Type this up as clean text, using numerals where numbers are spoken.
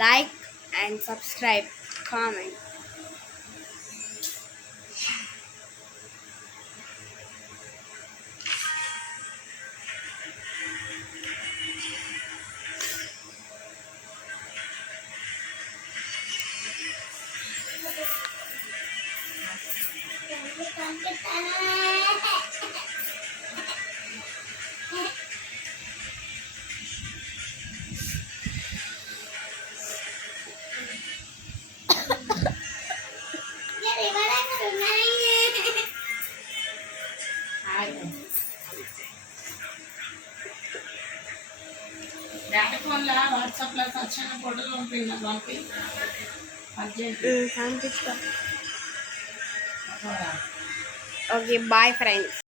like and subscribe, comment. వాట్సాప్లో వచ్చిన ఫోటోలు పంపి Okay, bye friends.